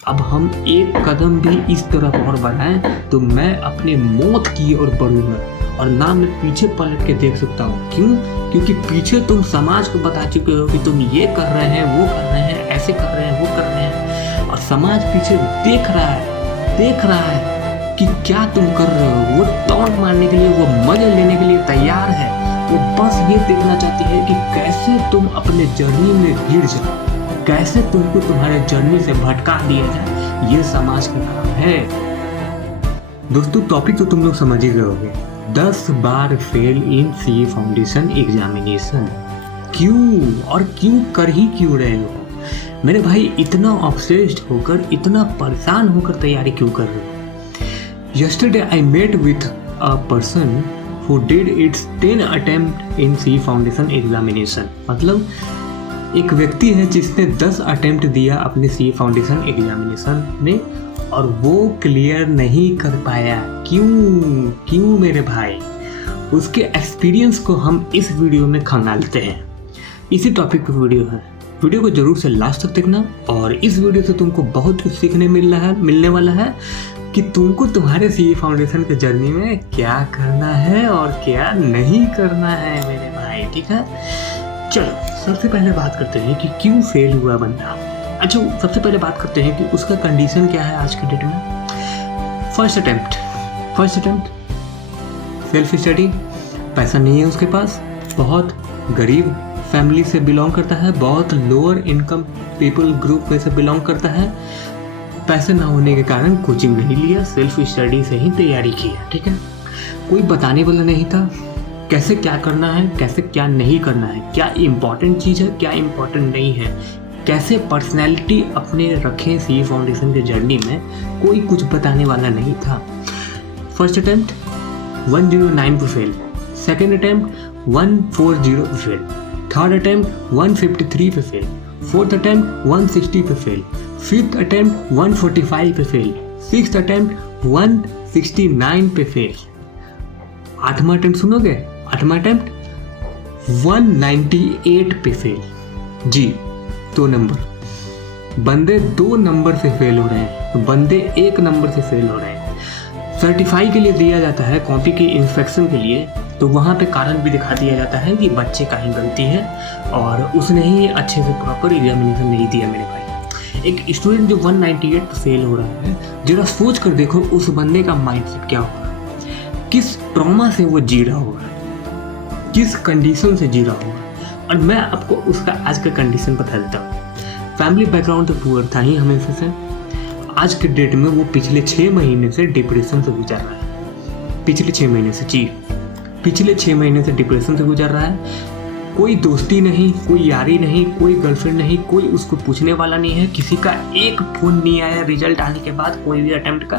अब हम एक कदम भी इस तरफ और बढ़ाएं तो मैं अपने मौत की ओर बढ़ूंगा और ना मैं पीछे पलट के देख सकता हूँ। क्यों? क्योंकि पीछे तुम समाज को बता चुके हो कि तुम ये कर रहे हैं, वो कर रहे हैं, ऐसे कर रहे हैं, वो कर रहे हैं, और समाज पीछे देख रहा है कि क्या तुम कर रहे हो। वो टॉन्ट मारने के लिए, वो मजे लेने के लिए तैयार है। वो बस ये देखना चाहती है कि कैसे तुम अपने जर्नी में गिर जाओ, कैसे तुमको तुम्हारे जर्नी से भटका दिया जाए। ये समाज का काम है। दोस्तों, टॉपिक तो तुम लोग समझ ही गए होंगे। 10 बार fail in CA foundation examination. क्यों और क्यों कर ही क्यों रहे हो मेरे भाई? इतना ऑब्सेस्ड होकर, इतना परेशान होकर तैयारी क्यों कर रहे हो? Yesterday I met with a person who did its 10 attempt in CE Foundation examination। मतलब एक व्यक्ति है जिसने 10 अटेम्प्ट दिया अपने CE फाउंडेशन एग्जामिनेशन में और वो क्लियर नहीं कर पाया। क्यों मेरे भाई? उसके एक्सपीरियंस को हम इस वीडियो में खंगालते हैं। इसी टॉपिक पे वीडियो है। वीडियो को जरूर से लास्ट तक देखना और इस वीडियो से तुमको बहुत कुछ सीखने मिलने वाला है कि तुमको तुम्हारे सीए फाउंडेशन के जर्नी में क्या करना है और क्या नहीं करना है मेरे भाई। ठीक है, चलो सबसे पहले बात करते हैं कि क्यों फेल हुआ बंदा। अच्छा, सबसे पहले बात करते हैं कि उसका कंडीशन क्या है आज के डेट में। फर्स्ट अटेम्प्ट सेल्फ स्टडी, पैसा नहीं है उसके पास, बहुत गरीब फैमिली से बिलोंग करता है, बहुत लोअर इनकम पीपल ग्रुप में से बिलोंग करता है। पैसे ना होने के कारण कोचिंग नहीं लिया, सेल्फ स्टडी से ही तैयारी की है। ठीक है, कोई बताने वाला नहीं था कैसे क्या करना है, कैसे क्या नहीं करना है, क्या इम्पोर्टेंट चीज़ है, क्या इम्पोर्टेंट नहीं है, कैसे पर्सनैलिटी अपने रखें सीए फाउंडेशन के जर्नी में, कोई कुछ बताने वाला नहीं था। फर्स्ट अटेम्प्ट 109 पे फेल, सेकेंड अटेम्प्ट 140 पे फेल, थर्ड अटेम्प्ट 153 पे फेल, फोर्थ अटेम्प्ट 160 पे फेल, फिफ्थ अटेम्प्ट 145 पे फेल, सिक्स्थ अटेम्प्ट 169 पे फेल। आठवां अटेम्प्ट सुनोगे? आठवां अटेम्प्ट 198 पे फेल। जी, 2 नंबर। बंदे 2 नंबर से फेल हो रहे हैं तो बंदे 1 नंबर से फेल हो रहे हैं। सर्टिफाई के लिए दिया जाता है, कॉपी के इंस्पेक्शन के लिए, तो वहाँ पे कारण भी दिखा दिया जाता है कि बच्चे का ही गलती है और उसने ही अच्छे से प्रॉपर एग्जामिनेशन नहीं दिया मेरे भाई। एक स्टूडेंट जो 198 पे फेल हो रहा है, जरा सोच कर देखो उस बंदे का माइंडसेट क्या होगा, किस ट्रॉमा से वो जी रहा होगा, किस कंडीशन से जी रहा होगा। और मैं आपको उसका आज का कंडीशन बता देता हूँ। फैमिली बैकग्राउंड तो पुअर था ही हमेशा से। आज के डेट में वो पिछले 6 महीने से डिप्रेशन से गुजर रहा है। पिछले 6 महीने से डिप्रेशन से गुजर रहा है। कोई दोस्ती नहीं, कोई यारी नहीं, कोई गर्लफ्रेंड नहीं, कोई उसको पूछने वाला नहीं है। किसी का एक फोन नहीं आया रिजल्ट आने के बाद, कोई भी अटेम्प्ट का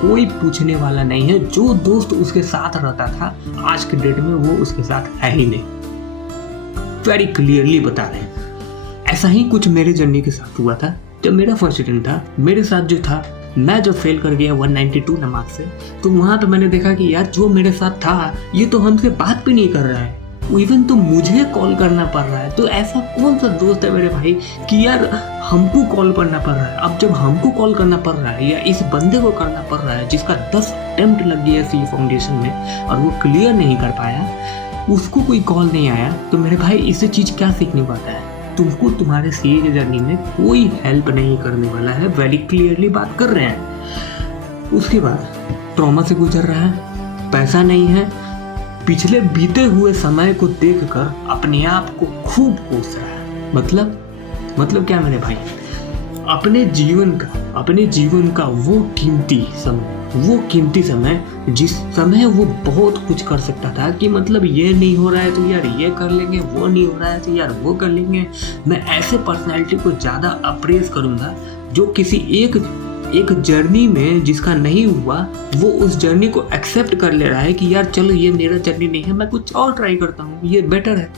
कोई पूछने वाला नहीं है। जो दोस्त उसके साथ रहता था आज के डेट में वो उसके साथ है ही नहीं। वेरी क्लियरली बता रहे हैं। ऐसा ही कुछ मेरे जर्नी के साथ हुआ था। जब मेरा फर्स्ट अटेम्प्ट था, मेरे साथ जो था, मैं जब फेल कर गया 192 नंबर से, तो वहाँ पे मैंने देखा कि यार जो मेरे साथ था ये तो हमसे बात भी नहीं कर रहा है, इवन तो मुझे कॉल करना पड़ रहा है। तो ऐसा कौन सा दोस्त है मेरे भाई कि यार हमको कॉल करना पड़ रहा है। अब जब हमको कॉल करना पड़ रहा है या इस बंदे को करना पड़ रहा है जिसका 10 अटेम्प्ट लग गया सीए फाउंडेशन में और वो क्लियर नहीं कर पाया, उसको कोई कॉल नहीं आया, तो मेरे भाई इससे चीज़ क्या सीखने पाता है? तुमको तुम्हारे सीए की जर्नी में कोई हेल्प नहीं करने वाला है। वेरी क्लियरली बात कर रहे हैं। उसके बाद ट्रॉमा से गुजर रहा है, पैसा नहीं है, पिछले बीते हुए समय को देखकर अपने आप को खूब कोस रहा है। मतलब क्या मेरे भाई? अपने जीवन का वो कीमती समय जिस समय वो बहुत कुछ कर सकता था कि मतलब ये नहीं हो रहा है तो यार ये कर लेंगे, वो नहीं हो रहा है तो यार वो कर लेंगे। मैं ऐसे पर्सनैलिटी को ज़्यादा अप्रेस करूँगा जो किसी एक जर्नी में जिसका नहीं हुआ, वो उस जर्नी को एक्सेप्ट कर ले रहा है कि यार चलो ये मेरा जर्नी नहीं है, मैं कुछ और ट्राई करता हूँ, ये बेटर है।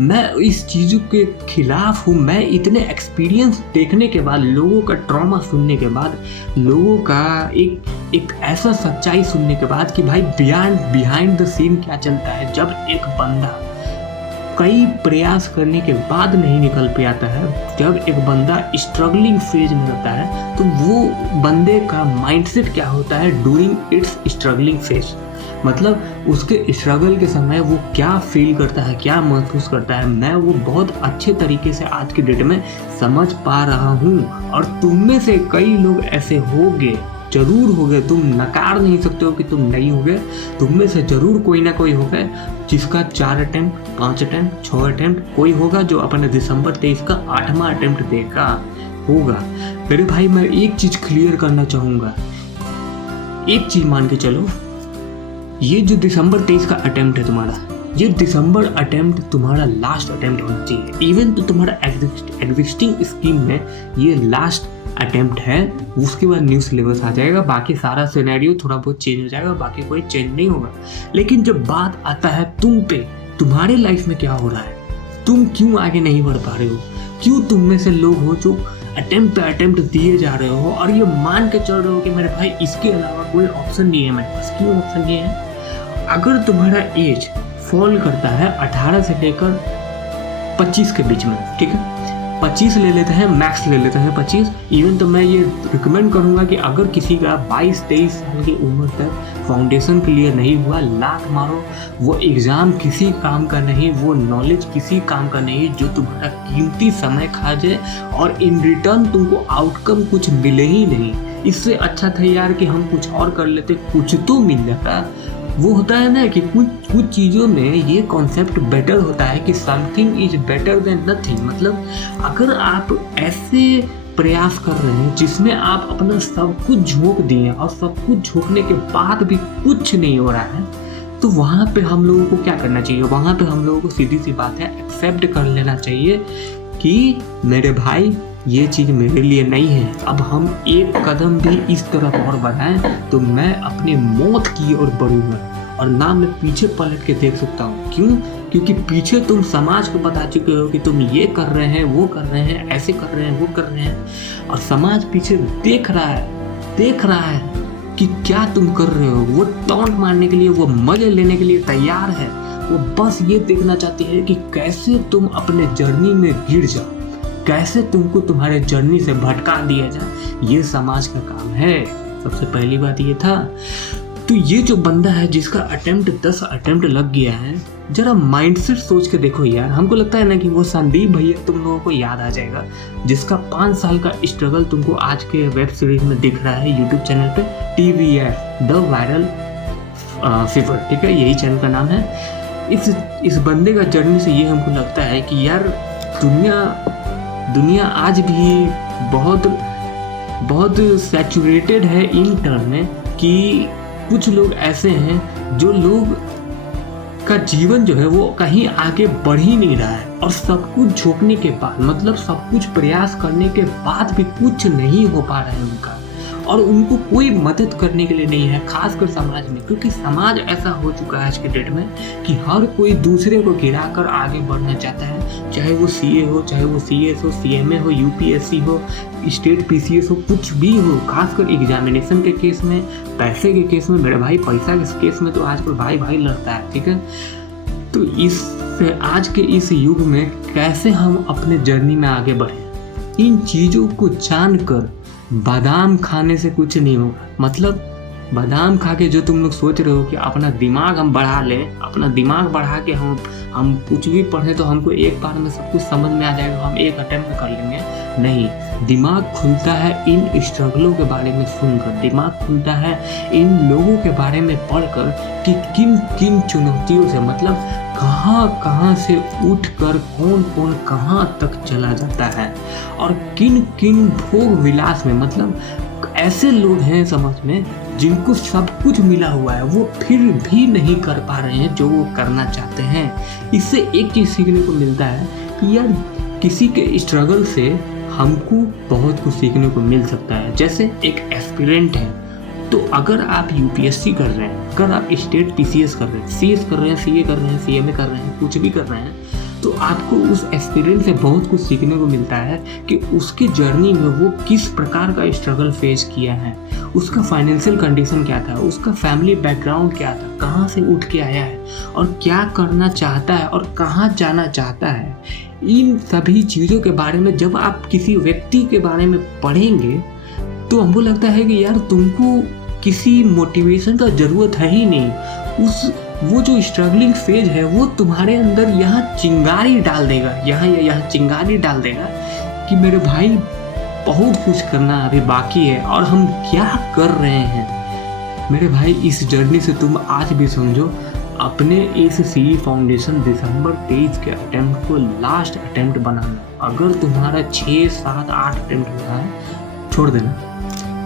मैं इस चीज़ों के खिलाफ हूँ। मैं इतने एक्सपीरियंस देखने के बाद, लोगों का ट्रॉमा सुनने के बाद, लोगों का एक ऐसा सच्चाई सुनने के बाद कि भाई बिहाइंड द सीन क्या चलता है जब एक बंदा कई प्रयास करने के बाद नहीं निकल पाता है, जब एक बंदा स्ट्रगलिंग फेज में रहता है, तो वो बंदे का माइंडसेट क्या होता है ड्यूरिंग इट्स स्ट्रगलिंग फेज, मतलब उसके स्ट्रगल के समय वो क्या फील करता है, क्या महसूस करता है, मैं वो बहुत अच्छे तरीके से आज की डेट में समझ पा रहा हूँ। और तुम में से कई लोग ऐसे होंगे, जरूर होगे, तुम नकार नहीं सकते हो कि तुम नहीं होगे, तुम में से जरूर कोई ना कोई होगा जिसका 4 अटेम्प्ट, 5 अटेम्प्ट, 6 अटेम्प्ट कोई होगा जो अपने दिसंबर 23 का 8वां अटेम्प्ट देगा होगा। मेरे भाई मैं एक चीज क्लियर करना चाहूँगा, एक चीज मान के चलो, ये जो दिसंबर 23 का अटेम्प्ट है तुम्हारा, ये दिसंबर अटेम्प्ट तुम्हारा लास्ट अटेम्प्ट होना चाहिए। इवन तो तुम्हारा एग्जिस्टिंग स्कीम में ये लास्ट अटेम्प्ट है, उसके बाद न्यू सिलेबस आ जाएगा, बाकी सारा सिनेरियो थोड़ा बहुत चेंज हो जाएगा, बाकी कोई चेंज नहीं होगा। लेकिन जब बात आता है तुम पे, तुम्हारे लाइफ में क्या हो रहा है, तुम क्यों आगे नहीं बढ़ पा रहे हो, क्यों तुम में से लोग हो जो अटेम्प्ट पे अटेम्प्ट दिए जा रहे हो और ये मान के चल रहे हो कि मेरे भाई इसके अलावा कोई ऑप्शन नहीं है मेरे पास। क्यों ऑप्शन नहीं है? अगर तुम्हारा एज फॉल करता है 18 से लेकर 25 के बीच में, ठीक है, 25 ले लेते हैं, मैक्स ले लेते हैं 25। इवन तो मैं ये रिकमेंड करूंगा कि अगर किसी का 22-23 साल की उम्र तक फाउंडेशन क्लियर नहीं हुआ, लात मारो, वो एग्ज़ाम किसी काम का नहीं, वो नॉलेज किसी काम का नहीं जो तुम्हारा कीमती समय खा जाए और इन रिटर्न तुमको आउटकम कुछ मिले ही नहीं। इससे अच्छा था यार कि हम कुछ और कर लेते, कुछ तो मिल जाता। वो होता है ना कि कुछ चीज़ों में ये कॉन्सेप्ट बेटर होता है कि something is better than nothing. मतलब अगर आप ऐसे प्रयास कर रहे हैं जिसमें आप अपना सब कुछ झोंक दिए और सब कुछ झोंकने के बाद भी कुछ नहीं हो रहा है, तो वहाँ पे हम लोगों को क्या करना चाहिए? वहाँ पे हम लोगों को सीधी सी बात है, एक्सेप्ट कर लेना चाहिए कि मेरे भाई ये चीज़ मेरे लिए नहीं है, अब हम एक कदम भी इस तरफ और बढ़ाएं तो मैं अपनी मौत की ओर बढ़ूंगा और ना मैं पीछे पलट के देख सकता हूँ। क्यों? क्योंकि पीछे तुम समाज को बता चुके हो कि तुम ये कर रहे हैं, वो कर रहे हैं, ऐसे कर रहे हैं, वो कर रहे हैं, और समाज पीछे देख रहा है कि क्या तुम कर रहे हो। वो टॉन्ट मारने के लिए, वो मजे लेने के लिए तैयार है, वो बस ये देखना चाहती है कि कैसे तुम अपने जर्नी में गिर जाओ, कैसे तुमको तुम्हारे जर्नी से भटका दिया जाए। ये समाज का काम है। सबसे पहली बात ये था। तो ये जो बंदा है जिसका अटेम्प्ट 10 अटेम्प्ट लग गया है, जरा माइंडसेट सोच के देखो यार। हमको लगता है ना कि वो संदीप भैया तुम लोगों को याद आ जाएगा, जिसका 5 साल का स्ट्रगल तुमको आज के वेब सीरीज में दिख रहा है यूट्यूब चैनल पे, TVF द वायरल फीवर, ठीक है, यही चैनल का नाम है। इस बंदे का जर्नी से ये हमको लगता है कि यार दुनिया आज भी बहुत सैचुरेटेड है इन टर्म में कि कुछ लोग ऐसे हैं जो लोग का जीवन जो है वो कहीं आगे बढ़ ही नहीं रहा है, और सब कुछ झोंकने के बाद, मतलब सब कुछ प्रयास करने के बाद भी कुछ नहीं हो पा रहा है उनका, और उनको कोई मदद करने के लिए नहीं है, खासकर समाज में। क्योंकि समाज ऐसा हो चुका है आज के डेट में कि हर कोई दूसरे को गिराकर आगे बढ़ना चाहता है, चाहे वो CA हो, चाहे वो CS हो, CMA हो, UPSC हो, स्टेट PCS हो, कुछ भी हो। खासकर एग्जामिनेशन के केस में, पैसे के केस में, मेरे भाई पैसा के केस में तो आजकल भाई लड़ता है, ठीक है। तो आज के इस युग में कैसे हम अपने जर्नी में आगे बढ़ें, इन चीज़ों को जानकर बादाम खाने से कुछ नहीं होगा। मतलब बादाम खा के जो तुम लोग सोच रहे हो कि अपना दिमाग हम बढ़ा लें, अपना दिमाग बढ़ा के हम कुछ भी पढ़ें तो हमको एक बार में सब कुछ समझ में आ जाएगा, हम एक अटेम्प्ट कर लेंगे, नहीं। दिमाग खुलता है इन स्ट्रगलों के बारे में सुनकर, दिमाग खुलता है इन लोगों के बारे में पढ़कर कि किन किन चुनौतियों से, मतलब कहाँ से उठकर कौन कहाँ तक चला जाता है, और किन किन भोग विलास में, मतलब ऐसे लोग हैं समाज में जिनको सब कुछ मिला हुआ है, वो फिर भी नहीं कर पा रहे हैं जो वो करना चाहते हैं। इससे एक चीज़ सीखने को मिलता है कि यार किसी के स्ट्रगल से हमको बहुत कुछ सीखने को मिल सकता है। जैसे एक एस्पिरेंट है, तो अगर आप UPSC कर रहे हैं, अगर आप स्टेट PCS कर रहे हैं, CS कर रहे हैं, CA कर रहे हैं, CMA कर रहे हैं, कुछ भी कर रहे हैं, तो आपको उस एक्सपीरियंस से बहुत कुछ सीखने को मिलता है कि उसकी जर्नी में वो किस प्रकार का स्ट्रगल फेस किया है, उसका फाइनेंशियल कंडीशन क्या था, उसका फैमिली बैकग्राउंड क्या था, कहाँ से उठ के आया है और क्या करना चाहता है और कहाँ जाना चाहता है। इन सभी चीज़ों के बारे में जब आप किसी व्यक्ति के बारे में पढ़ेंगे तो हमको लगता है कि यार तुमको किसी मोटिवेशन का ज़रूरत है ही नहीं। वो जो स्ट्रगलिंग फेज है वो तुम्हारे अंदर यहाँ चिंगारी डाल देगा, यहाँ चिंगारी डाल देगा कि मेरे भाई बहुत कुछ करना अभी बाकी है और हम क्या कर रहे हैं। मेरे भाई इस जर्नी से तुम आज भी समझो, अपने इस सीई फाउंडेशन दिसंबर 23 के अटेम्प्ट को लास्ट अटेम्प्ट बनाना। अगर तुम्हारा 6, 7, 8 अटेम्प्ट होता है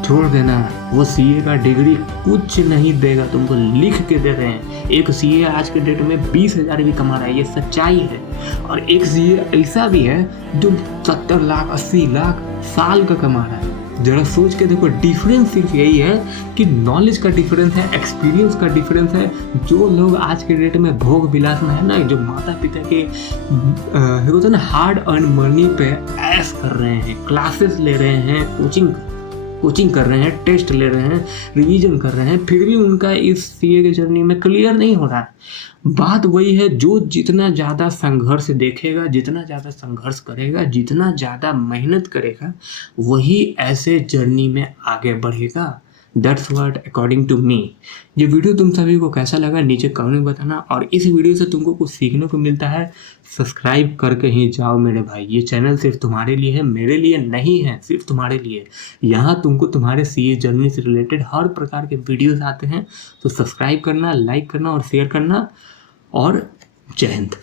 छोड़ देना। वो सीए का डिग्री कुछ नहीं देगा तुमको, लिख के दे रहे हैं। एक सीए आज के डेट में 20,000 भी कमा रहा है, ये सच्चाई है। और एक सीए ऐसा भी है जो 70 लाख 80 लाख साल का कमा रहा है। जरा सोच के देखो, डिफरेंस सिर्फ यही है कि नॉलेज का डिफरेंस है, एक्सपीरियंस का डिफरेंस है। जो लोग आज के डेट में भोग विलास में है ना, जो माता पिता के होता है ना हार्ड अर्न मनी पे ऐश कर रहे हैं, क्लासेस ले रहे हैं, कोचिंग कर रहे हैं, टेस्ट ले रहे हैं, रिवीजन कर रहे हैं, फिर भी उनका इस सीए के जर्नी में क्लियर नहीं हो रहा है। बात वही है, जो जितना ज़्यादा संघर्ष देखेगा, जितना ज़्यादा संघर्ष करेगा, जितना ज़्यादा मेहनत करेगा, वही ऐसे जर्नी में आगे बढ़ेगा। That's what according to me. ये वीडियो तुम सभी को कैसा लगा नीचे कमेंट में बताना। और इस वीडियो से तुमको कुछ सीखने को मिलता है, सब्सक्राइब करके ही जाओ मेरे भाई। ये चैनल सिर्फ तुम्हारे लिए है, मेरे लिए नहीं है, सिर्फ तुम्हारे लिए। यहाँ तुमको तुम्हारे सीए जर्नी से रिलेटेड हर प्रकार के वीडियोस आते हैं, तो सब्सक्राइब करना, लाइक करना और शेयर करना। और जय हिंद।